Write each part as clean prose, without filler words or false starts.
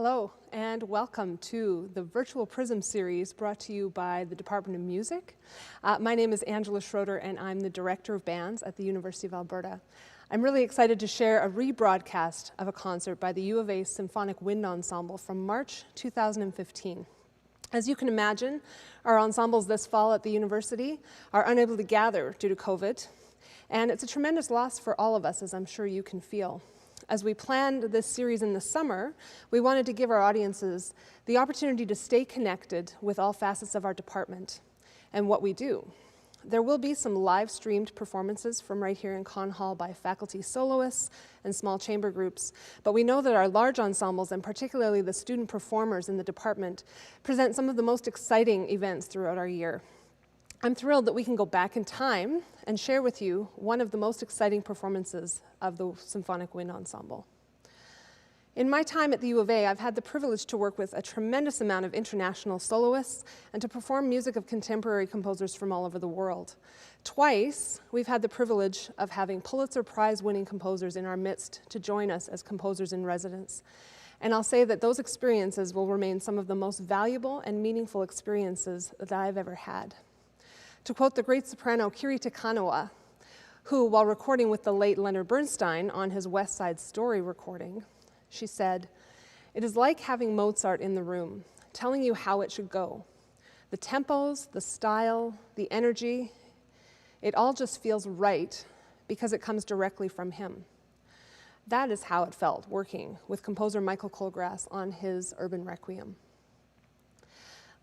Hello, and welcome to the Virtual Prism series brought to you by the Department of Music. My name is Angela Schroeder, and I'm the Director of Bands at the University of Alberta. I'm really excited to share a rebroadcast of a concert by the U of A Symphonic Wind Ensemble from March 2015. As you can imagine, our ensembles this fall at the university are unable to gather due to COVID, and it's a tremendous loss for all of us, as I'm sure you can feel. As we planned this series in the summer, we wanted to give our audiences the opportunity to stay connected with all facets of our department and what we do. There will be some live-streamed performances from right here in Con Hall by faculty soloists and small chamber groups, but we know that our large ensembles, and particularly the student performers in the department, present some of the most exciting events throughout our year. I'm thrilled that we can go back in time and share with you one of the most exciting performances of the Symphonic Wind Ensemble. In my time at the U of A, I've had the privilege to work with a tremendous amount of international soloists and to perform music of contemporary composers from all over the world. Twice, we've had the privilege of having Pulitzer Prize-winning composers in our midst to join us as composers in residence. And I'll say that those experiences will remain some of the most valuable and meaningful experiences that I've ever had. To quote the great soprano Kiri Te Kanawa, who, while recording with the late Leonard Bernstein on his West Side Story recording, she said, "It is like having Mozart in the room, telling you how it should go. The tempos, the style, the energy, it all just feels right because it comes directly from him." That is how it felt working with composer Michael Colgrass on his urban Requiem.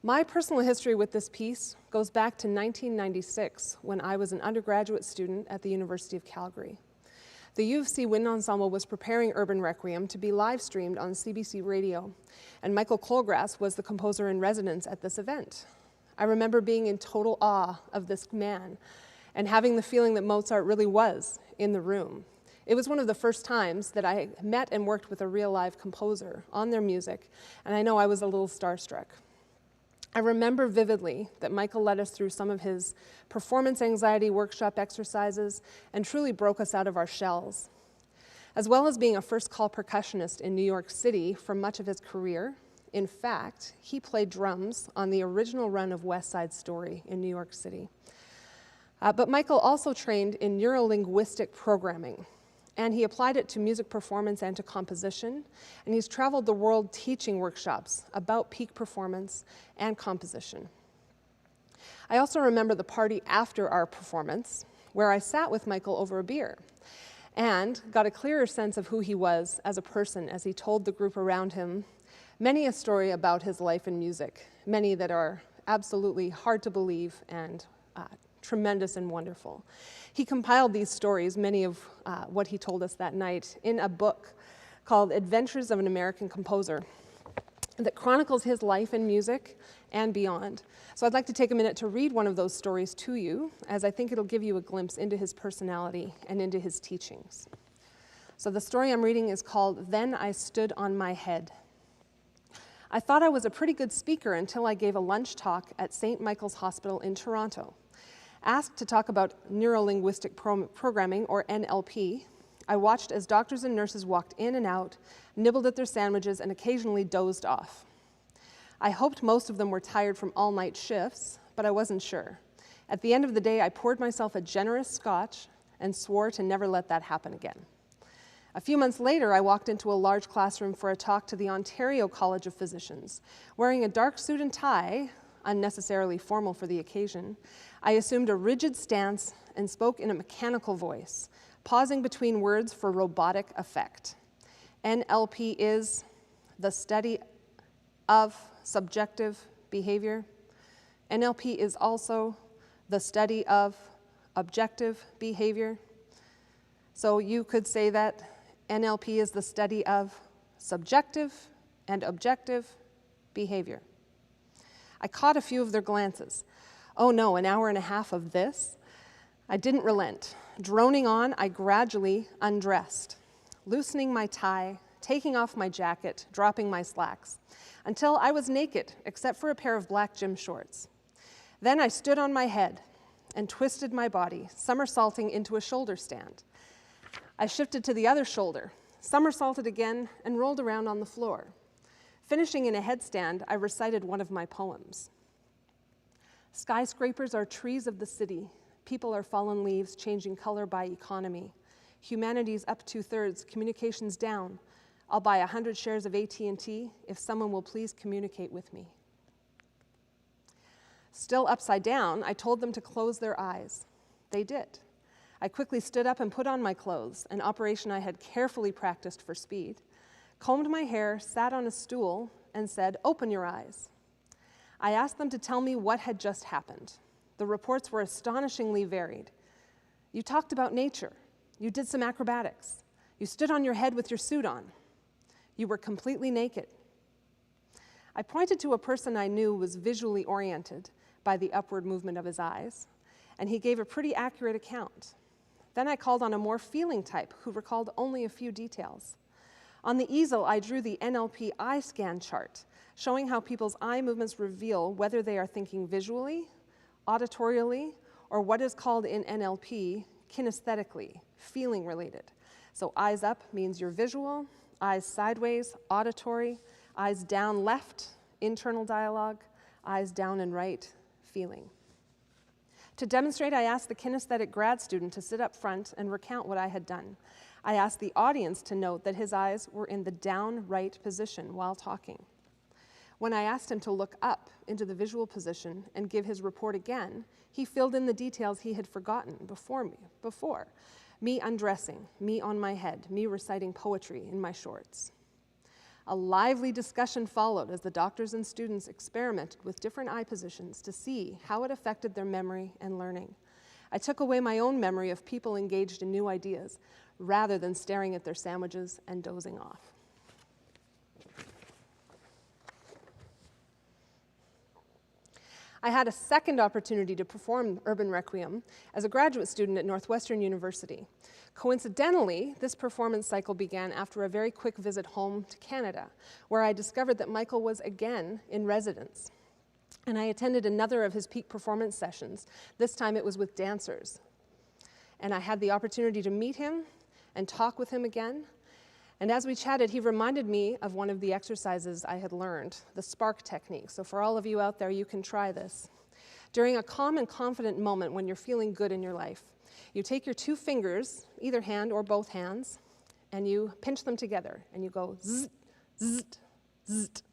My personal history with this piece goes back to 1996, when I was an undergraduate student at the University of Calgary. The U of C Wind Ensemble was preparing Urban Requiem to be live streamed on CBC Radio, and Michael Colgrass was the composer in residence at this event. I remember being in total awe of this man and having the feeling that Mozart really was in the room. It was one of the first times that I met and worked with a real live composer on their music, and I know I was a little starstruck. I remember vividly that Michael led us through some of his performance anxiety workshop exercises and truly broke us out of our shells. As well as being a first-call percussionist in New York City for much of his career, in fact, he played drums on the original run of West Side Story in New York City. But Michael also trained in neurolinguistic programming, and he applied it to music performance and to composition, and he's traveled the world teaching workshops about peak performance and composition. I also remember the party after our performance, where I sat with Michael over a beer and got a clearer sense of who he was as a person as he told the group around him many a story about his life in music, many that are absolutely hard to believe and tremendous and wonderful. He compiled these stories, many of what he told us that night, in a book called Adventures of an American Composer that chronicles his life in music and beyond. So I'd like to take a minute to read one of those stories to you, as I think it'll give you a glimpse into his personality and into his teachings. So the story I'm reading is called Then I Stood on My Head. I thought I was a pretty good speaker until I gave a lunch talk at St. Michael's Hospital in Toronto. Asked to talk about neurolinguistic programming, or NLP, I watched as doctors and nurses walked in and out, nibbled at their sandwiches, and occasionally dozed off. I hoped most of them were tired from all-night shifts, but I wasn't sure. At the end of the day, I poured myself a generous scotch and swore to never let that happen again. A few months later, I walked into a large classroom for a talk to the Ontario College of Physicians. Wearing a dark suit and tie, unnecessarily formal for the occasion, I assumed a rigid stance and spoke in a mechanical voice, pausing between words for robotic effect. NLP is the study of subjective behavior. NLP is also the study of objective behavior. So you could say that NLP is the study of subjective and objective behavior. I caught a few of their glances. Oh no, an hour and a half of this? I didn't relent. Droning on, I gradually undressed, loosening my tie, taking off my jacket, dropping my slacks, until I was naked except for a pair of black gym shorts. Then I stood on my head and twisted my body, somersaulting into a shoulder stand. I shifted to the other shoulder, somersaulted again, and rolled around on the floor. Finishing in a headstand, I recited one of my poems. Skyscrapers are trees of the city. People are fallen leaves, changing color by economy. Humanity's up 2/3, communications down. I'll buy 100 shares of AT&T if someone will please communicate with me. Still upside down, I told them to close their eyes. They did. I quickly stood up and put on my clothes, an operation I had carefully practiced for speed, combed my hair, sat on a stool, and said, "Open your eyes." I asked them to tell me what had just happened. The reports were astonishingly varied. You talked about nature. You did some acrobatics. You stood on your head with your suit on. You were completely naked. I pointed to a person I knew was visually oriented by the upward movement of his eyes, and he gave a pretty accurate account. Then I called on a more feeling type who recalled only a few details. On the easel, I drew the NLP eye scan chart, showing how people's eye movements reveal whether they are thinking visually, auditorially, or what is called in NLP kinesthetically, feeling related. So eyes up means you're visual, eyes sideways, auditory, eyes down left, internal dialogue, eyes down and right, feeling. To demonstrate, I asked the kinesthetic grad student to sit up front and recount what I had done. I asked the audience to note that his eyes were in the down right position while talking. When I asked him to look up into the visual position and give his report again, he filled in the details he had forgotten before. Me undressing, me on my head, me reciting poetry in my shorts. A lively discussion followed as the doctors and students experimented with different eye positions to see how it affected their memory and learning. I took away my own memory of people engaged in new ideas rather than staring at their sandwiches and dozing off. I had a second opportunity to perform Urban Requiem as a graduate student at Northwestern University. Coincidentally, this performance cycle began after a very quick visit home to Canada, where I discovered that Michael was again in residence. And I attended another of his peak performance sessions. This time it was with dancers. And I had the opportunity to meet him and talk with him again. And as we chatted, he reminded me of one of the exercises I had learned, the spark technique. So for all of you out there, you can try this. During a calm and confident moment when you're feeling good in your life, you take your two fingers, either hand or both hands, and you pinch them together, and you go zzz, zzz, zzz.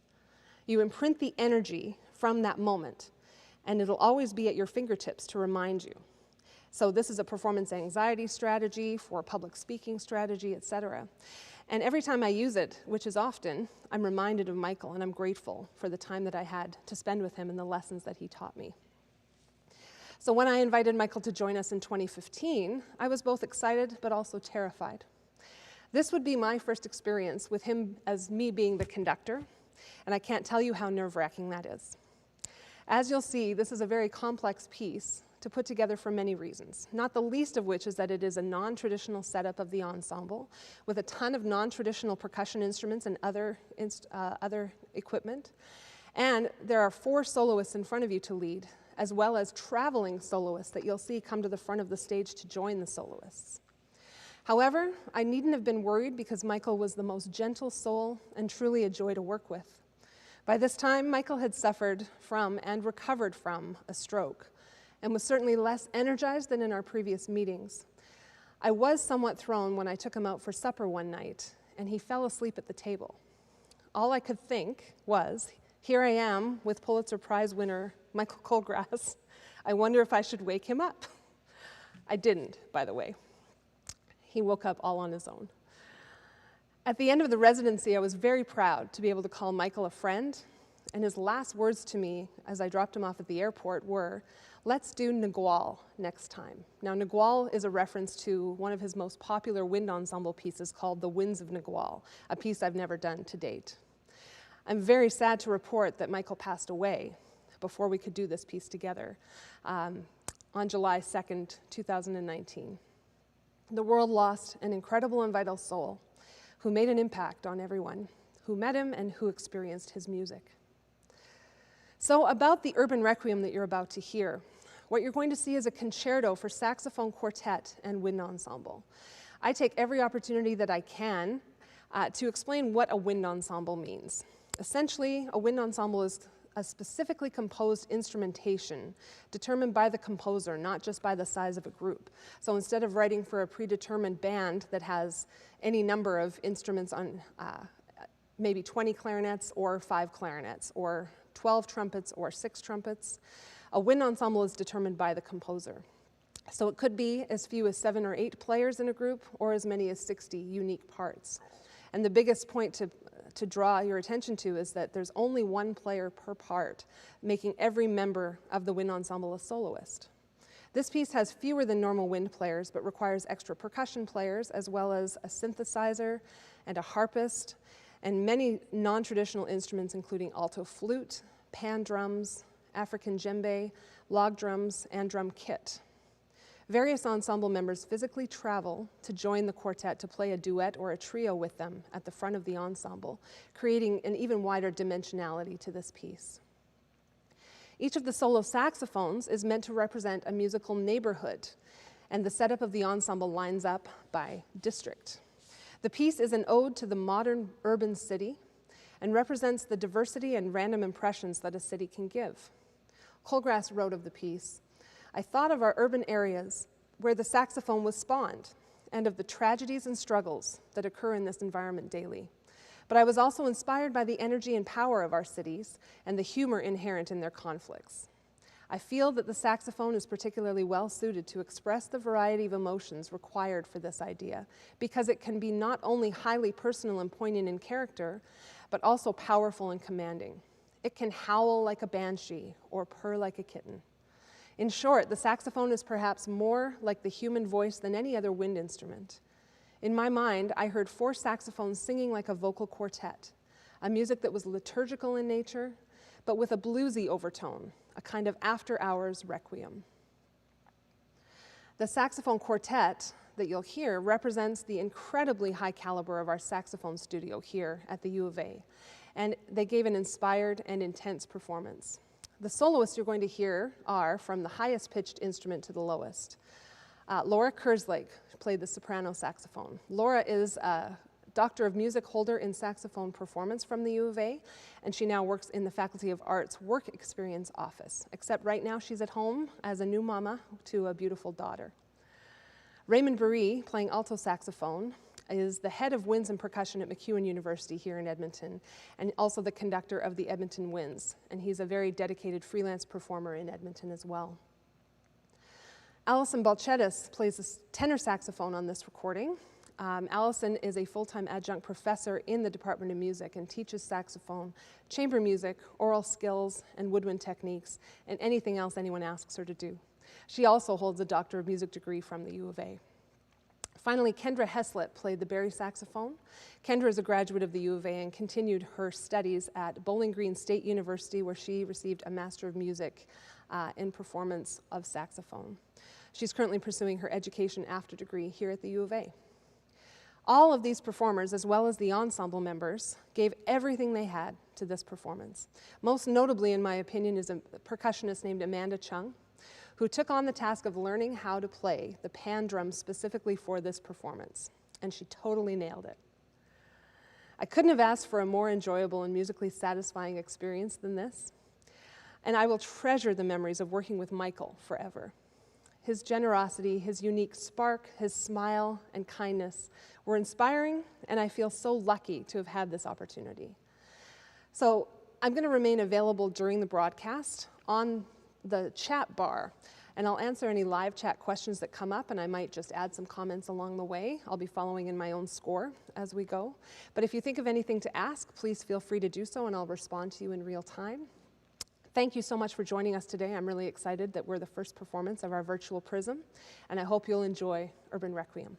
You imprint the energy from that moment, and it'll always be at your fingertips to remind you. So this is a performance anxiety strategy, for public speaking strategy, etc. And every time I use it, which is often, I'm reminded of Michael, and I'm grateful for the time that I had to spend with him and the lessons that he taught me. So when I invited Michael to join us in 2015, I was both excited but also terrified. This would be my first experience with him as me being the conductor, and I can't tell you how nerve-wracking that is. As you'll see, this is a very complex piece to put together for many reasons, not the least of which is that it is a non-traditional setup of the ensemble with a ton of non-traditional percussion instruments and other equipment. And there are 4 soloists in front of you to lead, as well as traveling soloists that you'll see come to the front of the stage to join the soloists. However, I needn't have been worried because Michael was the most gentle soul and truly a joy to work with. By this time, Michael had suffered from and recovered from a stroke, and was certainly less energized than in our previous meetings. I was somewhat thrown when I took him out for supper one night, and he fell asleep at the table. All I could think was, here I am with Pulitzer Prize winner Michael Colgrass. I wonder if I should wake him up. I didn't, by the way. He woke up all on his own. At the end of the residency, I was very proud to be able to call Michael a friend, and his last words to me as I dropped him off at the airport were, "Let's do Nagual next time." Now, Nagual is a reference to one of his most popular wind ensemble pieces called The Winds of Nagual, a piece I've never done to date. I'm very sad to report that Michael passed away before we could do this piece together on July 2nd, 2019. The world lost an incredible and vital soul who made an impact on everyone who met him and who experienced his music. So about the Urban Requiem that you're about to hear, what you're going to see is a concerto for saxophone quartet and wind ensemble. I take every opportunity that I can to explain what a wind ensemble means. Essentially, a wind ensemble is a specifically composed instrumentation determined by the composer, not just by the size of a group. So instead of writing for a predetermined band that has any number of instruments on maybe 20 clarinets or 5 clarinets or 12 trumpets or 6 trumpets, a wind ensemble is determined by the composer. So it could be as few as 7 or 8 players in a group or as many as 60 unique parts. And the biggest point to draw your attention to is that there's only one player per part, making every member of the wind ensemble a soloist. This piece has fewer than normal wind players, but requires extra percussion players, as well as a synthesizer and a harpist, and many non-traditional instruments, including alto flute, pan drums, African djembe, log drums, and drum kit. Various ensemble members physically travel to join the quartet to play a duet or a trio with them at the front of the ensemble, creating an even wider dimensionality to this piece. Each of the solo saxophones is meant to represent a musical neighborhood, and the setup of the ensemble lines up by district. The piece is an ode to the modern urban city and represents the diversity and random impressions that a city can give. Colgrass wrote of the piece, "I thought of our urban areas where the saxophone was spawned and of the tragedies and struggles that occur in this environment daily. But I was also inspired by the energy and power of our cities and the humor inherent in their conflicts. I feel that the saxophone is particularly well suited to express the variety of emotions required for this idea, because it can be not only highly personal and poignant in character, but also powerful and commanding. It can howl like a banshee or purr like a kitten. In short, the saxophone is perhaps more like the human voice than any other wind instrument. In my mind, I heard 4 saxophones singing like a vocal quartet, a music that was liturgical in nature, but with a bluesy overtone, a kind of after-hours requiem." The saxophone quartet that you'll hear represents the incredibly high caliber of our saxophone studio here at the U of A, and they gave an inspired and intense performance. The soloists you're going to hear are from the highest pitched instrument to the lowest. Laura Kerslake played the soprano saxophone. Laura is a Doctor of Music holder in saxophone performance from the U of A, and she now works in the Faculty of Arts Work Experience Office, except right now she's at home as a new mama to a beautiful daughter. Raymond Buree, playing alto saxophone, is the head of winds and percussion at MacEwan University here in Edmonton, and also the conductor of the Edmonton Winds, and he's a very dedicated freelance performer in Edmonton as well. Alison Balchetis plays the tenor saxophone on this recording. Alison is a full-time adjunct professor in the Department of Music and teaches saxophone, chamber music, oral skills, and woodwind techniques, and anything else anyone asks her to do. She also holds a Doctor of Music degree from the U of A. Finally, Kendra Heslett played the bari saxophone. Kendra is a graduate of the U of A and continued her studies at Bowling Green State University, where she received a Master of Music in Performance of Saxophone. She's currently pursuing her education after degree here at the U of A. All of these performers, as well as the ensemble members, gave everything they had to this performance. Most notably, in my opinion, is a percussionist named Amanda Chung, who took on the task of learning how to play the pan drum specifically for this performance, and she totally nailed it. I couldn't have asked for a more enjoyable and musically satisfying experience than this, and I will treasure the memories of working with Michael forever. His generosity, his unique spark, his smile, and kindness were inspiring, and I feel so lucky to have had this opportunity. So I'm going to remain available during the broadcast on the chat bar, and I'll answer any live chat questions that come up, and I might just add some comments along the way. I'll be following in my own score as we go. But if you think of anything to ask, please feel free to do so, and I'll respond to you in real time. Thank you so much for joining us today. I'm really excited that we're the first performance of our virtual Prism, and I hope you'll enjoy Urban Requiem.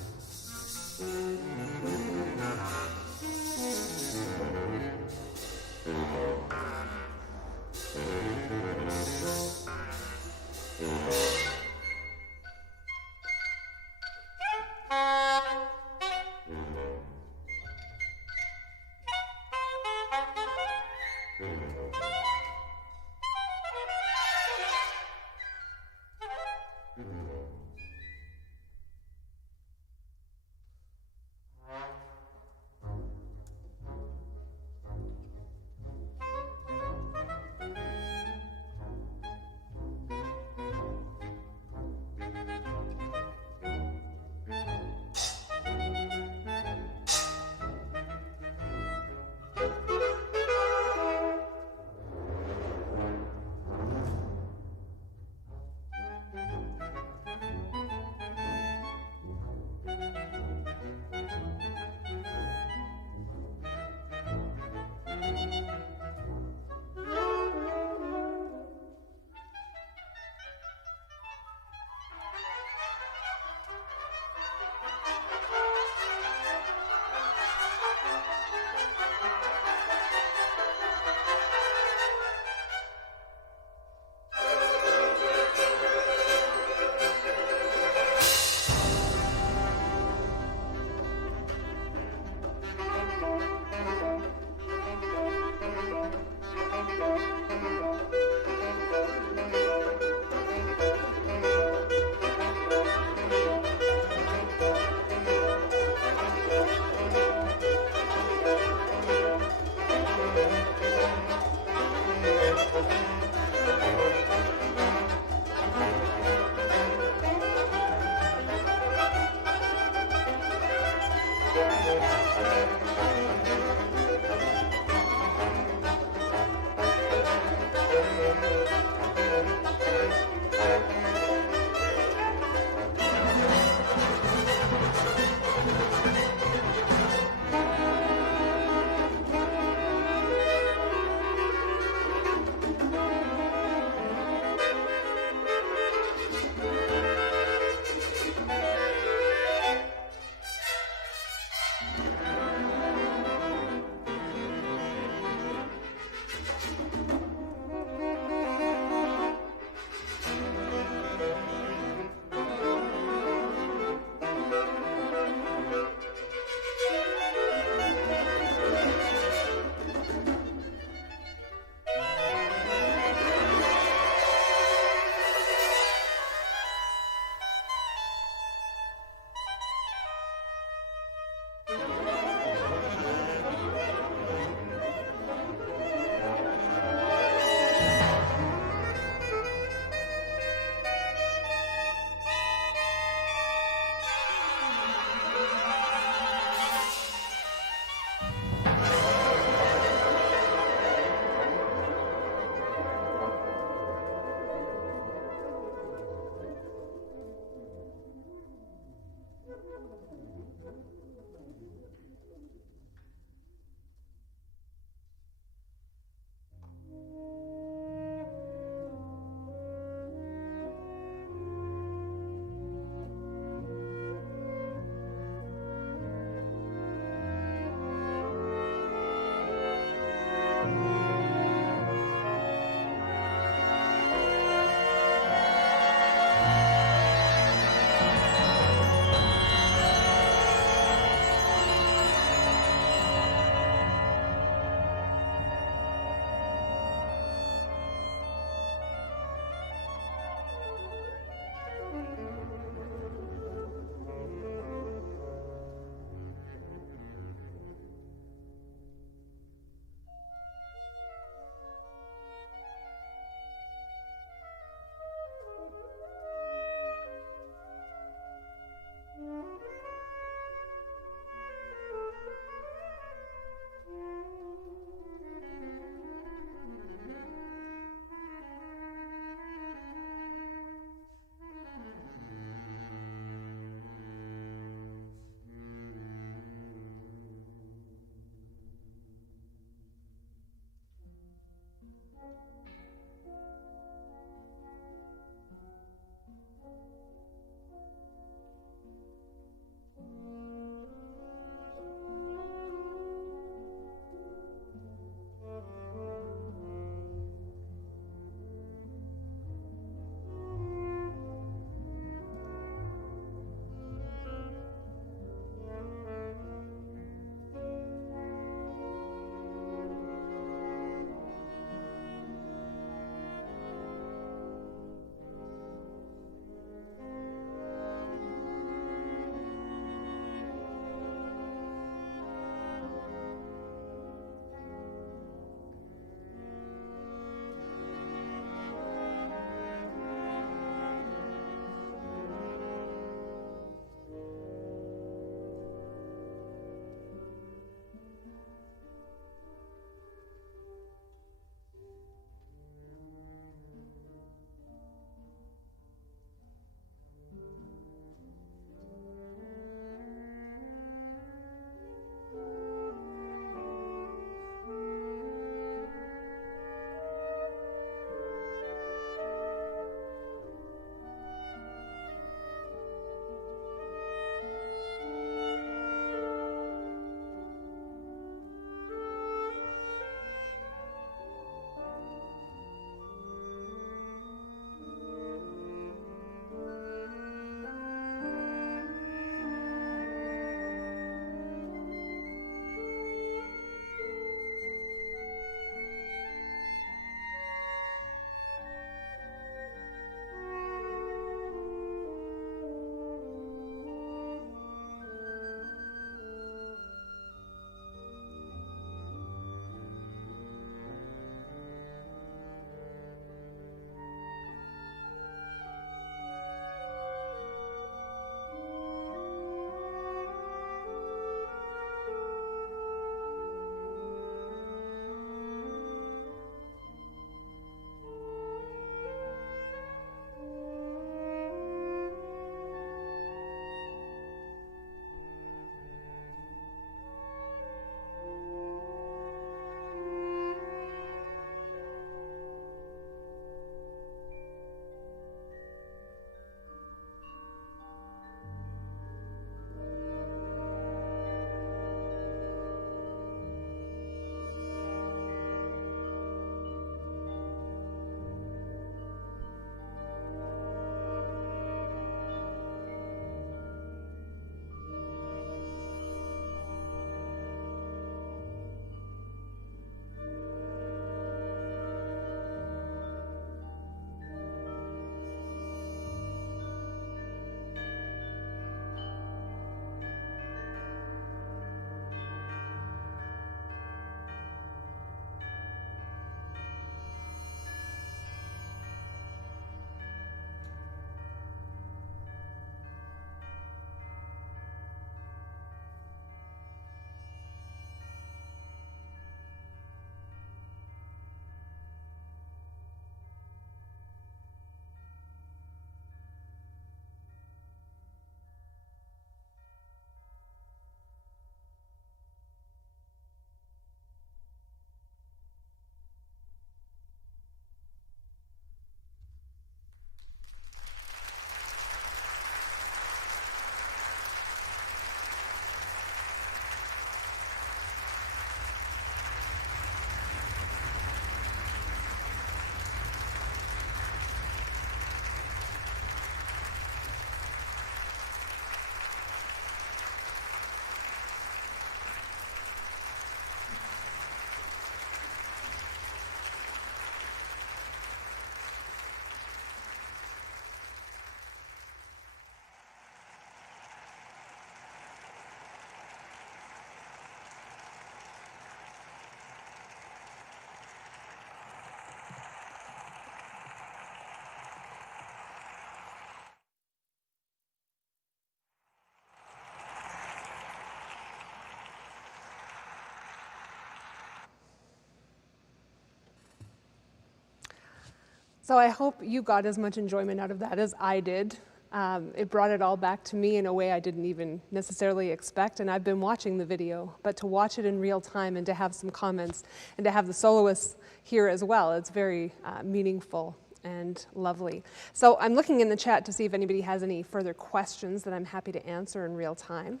So I hope you got as much enjoyment out of that as I did. It brought it all back to me in a way I didn't even necessarily expect, and I've been watching the video, but to watch it in real time and to have some comments and to have the soloists here as well, it's very meaningful and lovely. So I'm looking in the chat to see if anybody has any further questions that I'm happy to answer in real time.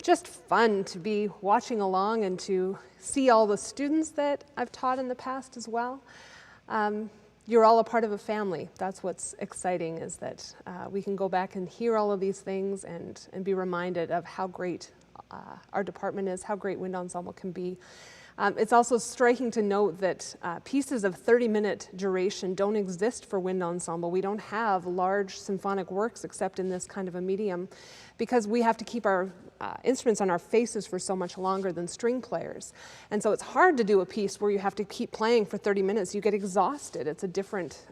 Just fun to be watching along and to see all the students that I've taught in the past as well. You're all a part of a family. That's what's exciting, is that we can go back and hear all of these things and be reminded of how great our department is, how great wind ensemble can be. It's also striking to note that pieces of 30-minute duration don't exist for wind ensemble. We don't have large symphonic works except in this kind of a medium, because we have to keep our instruments on our faces for so much longer than string players. And so it's hard to do a piece where you have to keep playing for 30 minutes. You get exhausted. It's a different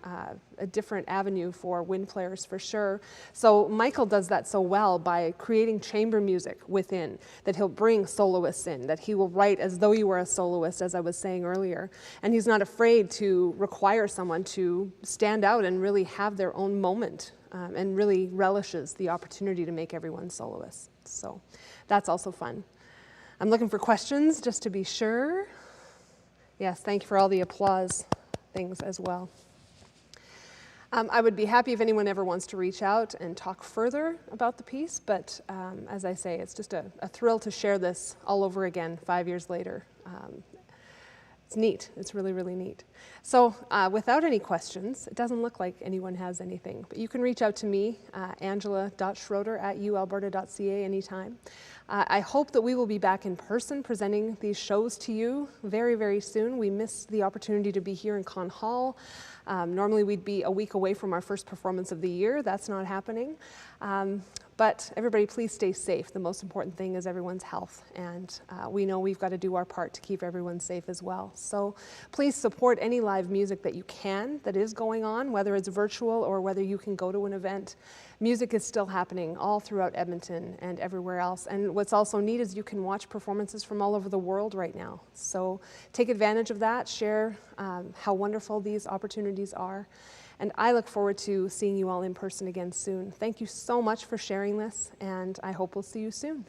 avenue for wind players for sure. So Michael does that so well by creating chamber music within, that he'll bring soloists in, that he will write as though you were a soloist, as I was saying earlier. And he's not afraid to require someone to stand out and really have their own moment, and really relishes the opportunity to make everyone soloists. So that's also fun. I'm looking for questions just to be sure. Yes, thank you for all the applause things as well. I would be happy if anyone ever wants to reach out and talk further about the piece, but as I say, it's just a thrill to share this all over again 5 years later. It's neat. It's really, really neat. So without any questions, it doesn't look like anyone has anything, but you can reach out to me, angela.schroeder@ualberta.ca anytime. I hope that we will be back in person presenting these shows to you very, very soon. We missed the opportunity to be here in Con Hall. Normally we'd be a week away from our first performance of the year. That's not happening. But everybody, please stay safe. The most important thing is everyone's health, and we know we've got to do our part to keep everyone safe as well. So please support any live music that you can that is going on, whether it's virtual or whether you can go to an event. Music is still happening all throughout Edmonton and everywhere else. And what's also neat is you can watch performances from all over the world right now. So take advantage of that, share how wonderful these opportunities are. And I look forward to seeing you all in person again soon. Thank you so much for sharing this, and I hope we'll see you soon.